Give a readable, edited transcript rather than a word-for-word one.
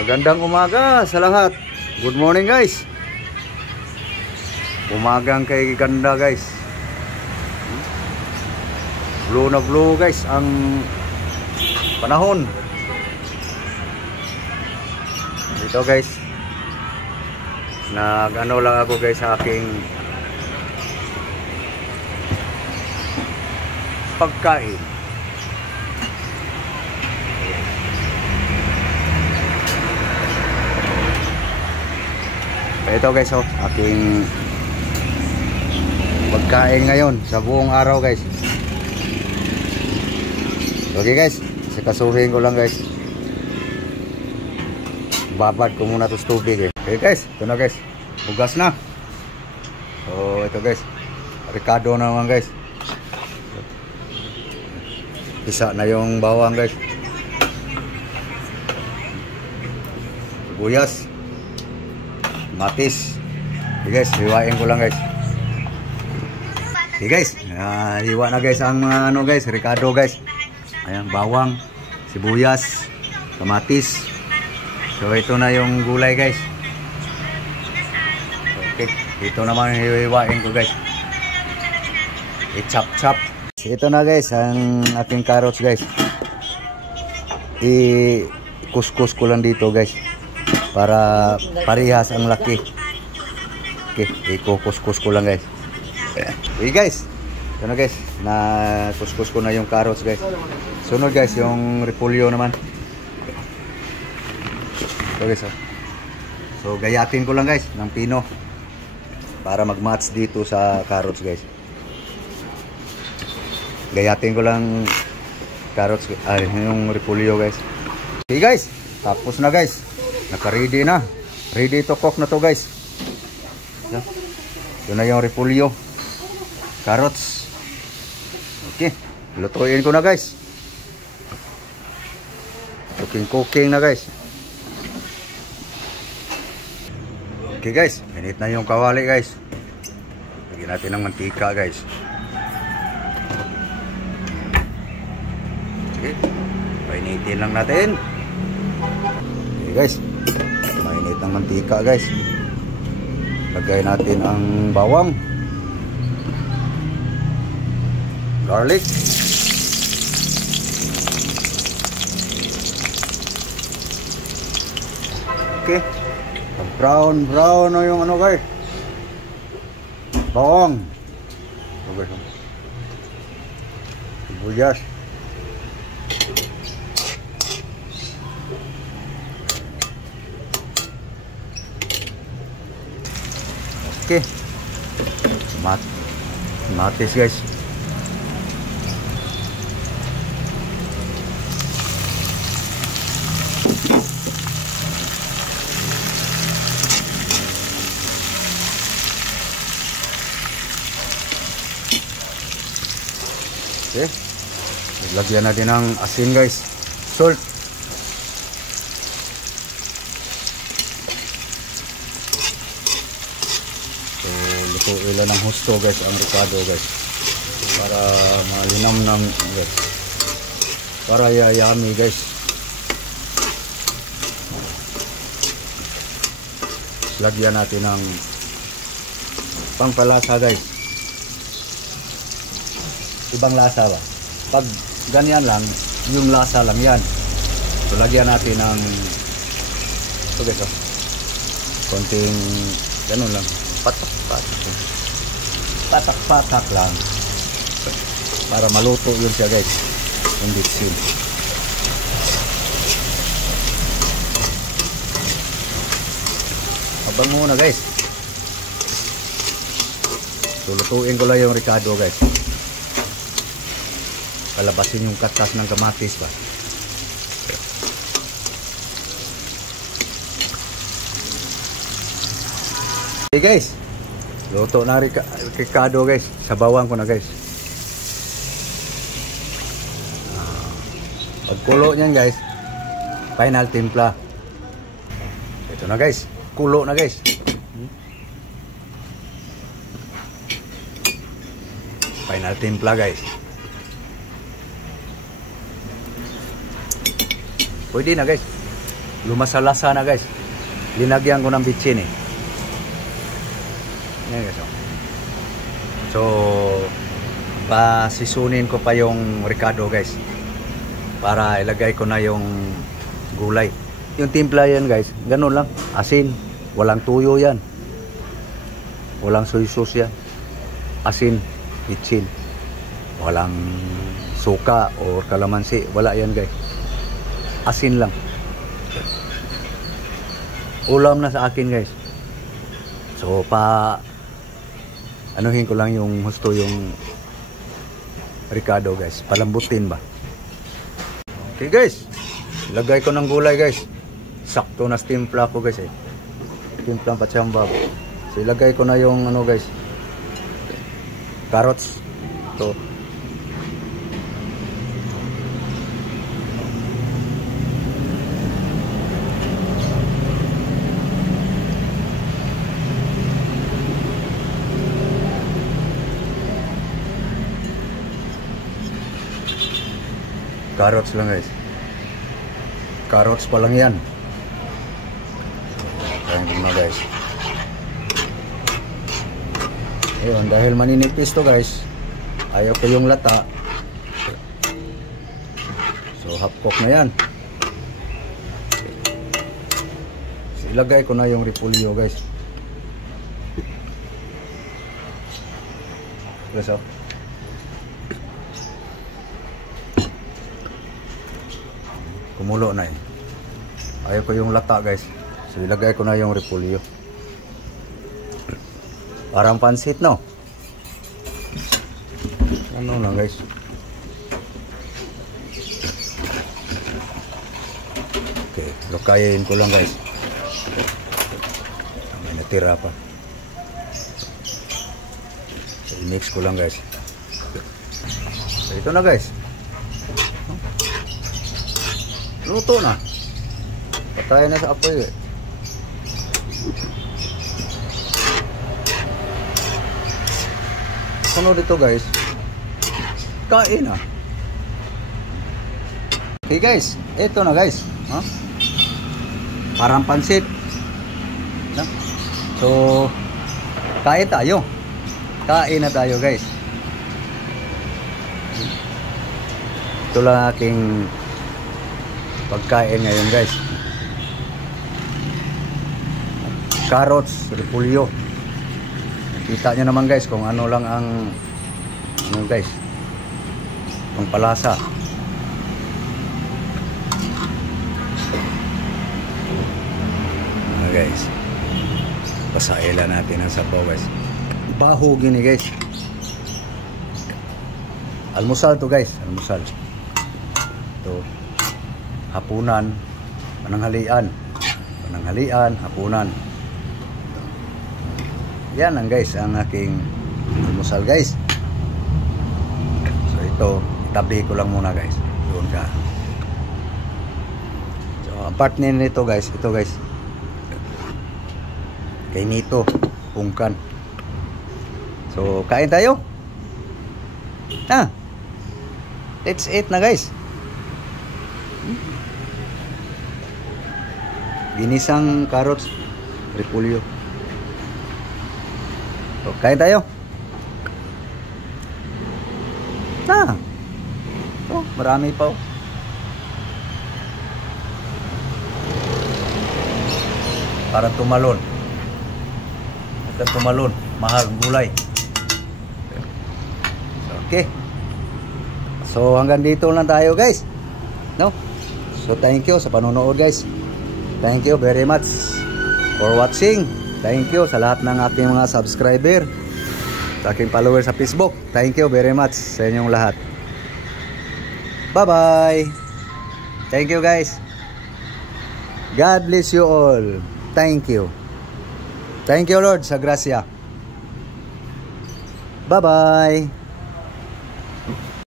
Magandang umaga sa lahat. Good morning guys. Umagang kay ganda guys. Blue na blue guys ang panahon. Dito guys. Nag-ano lang ako guys sa aking pagkain. Ito guys, oh, aking pagkain ngayon sa buong araw guys. Okay guys, sikasuhin ko lang guys. Babad ko muna ito tubig eh. Okay guys, ito na guys. Bugas na. So ito guys, Ricardo naman guys. Isa na yung bawang guys. Sibuyas, matis. Okay guys, hiwain ko lang guys. Okay guys, hiwa na guys ang ano guys, Ricardo guys. Ayan, bawang, sibuyas, kamatis. So ito na yung gulay guys. Okay, ito naman hiwain ko guys. I-chop-chop. Ito na guys ang ating carrots guys. I-kuskus ko lang dito guys, para parehas ang laki. Okay, ikukuskus ko lang guys. Okay guys, ito na guys, na kuskus ko na yung carrots guys. Sunod guys yung repolyo naman. Ito guys, oh. So gayatin ko lang guys ng pino para mag-match dito sa carrots guys. Gayatin ko lang carrots, yung repolyo guys. Okay guys, tapos na guys. Naka-ready na. Ready to cook na to guys. Ito na yung repolyo, carrots. Okay, lutuin ko na guys. Cooking na guys. Okay guys, init na yung kawali guys. Lagyan natin ng mantika guys. Okay, painitin lang natin. Okay guys, mainit ang mantika guys. Lagay natin ang bawang, garlic, okay, brown na yung ano guys, bawang, sibuyas, okay, matis guys. Okay, lagyan natin ng asin guys, salt. Ilan ng husto guys ang Ricardo guys, para malinamnam guys, para yummy guys. Lagyan natin ng pangpalasa guys, ibang lasa ba pag ganyan lang, yung lasa lang yan. So lagyan natin ng ito guys, oh, konting ganun lang, patak lang para maluto yun siya guys, yung bitsin. Abang muna guys. So lutuin ko lang yung Ricardo guys. Palabasin yung katas ng kamatis ba. Okay guys, luto na Ricardo guys. Sabawan ko na guys. Pagkulo niyan guys, final timpla. Ito na guys, kulo na guys. Final timpla guys. Pwede na guys. lumasalasa na guys. Linagyan ko ng bitsin eh. Yan guys. So pasisunin ko pa yung ricado guys, para ilagay ko na yung gulay. Yung timpla yan guys, ganun lang, asin, walang tuyo yan, walang soy sauce yan, asin, bitsin, walang suka o kalamansi, wala yan guys, asin lang. Ulam na sa akin guys. So anuhin ko lang yung husto yung ricado guys, palambutin ba. Okay guys, lagay ko ng gulay guys. Sakto na timpla ko guys eh, timplang patsamba. So ilagay ko na yung ano guys, carrots. So carrots lang guys, carrots pa lang yan. Kain ko na guys. Ayun, dahil maninipis to guys, ayaw ko yung lata, so half cook na yan. So, ilagay ko na yung repolyo guys. Guys oh, kumulo na eh. Ayaw ko yung lata guys. So ilagay ko na yung repolyo. Parang pansit no? Ano lang guys. Okay, lokayin ko lang guys. May natira pa. So i-mix ko lang guys. So ito na guys. Luto na. Patayin na sa apoy eh. Sunod dito guys, kain na. Okay guys, ito na guys, huh? Parang pansit. So kain tayo. Kain na tayo guys. Ito lang aking pagkain ngayon guys. Carrots, repolyo. Kita nyo naman guys kung ano lang ang ano guys, ang palasa. Guys, pasailan natin ang sabaw guys. Baho gini guys. Almusal to guys, almusal. Ito hapunan, pananghalian, hapunan. Yan lang guys ang aking almusal guys. So ito, itabi ko lang muna guys. Doon ka. So ang partner nito guys, ito guys, kay Nito, pungkan. So kain tayo. Let's eat na guys. Ginisang carrots, repolyo. So, kain tayo. Oh, marami pa. Para tumalon. Tumalon, mahal gulay. Okay. So hanggang dito lang tayo guys. No? So thank you sa panonood guys. Thank you very much for watching. Thank you sa lahat ng ating mga subscriber, sa aking followers sa Facebook. Thank you very much sa inyong lahat. Bye bye. Thank you guys. God bless you all. Thank you. Thank you Lord sa grasya. Bye bye.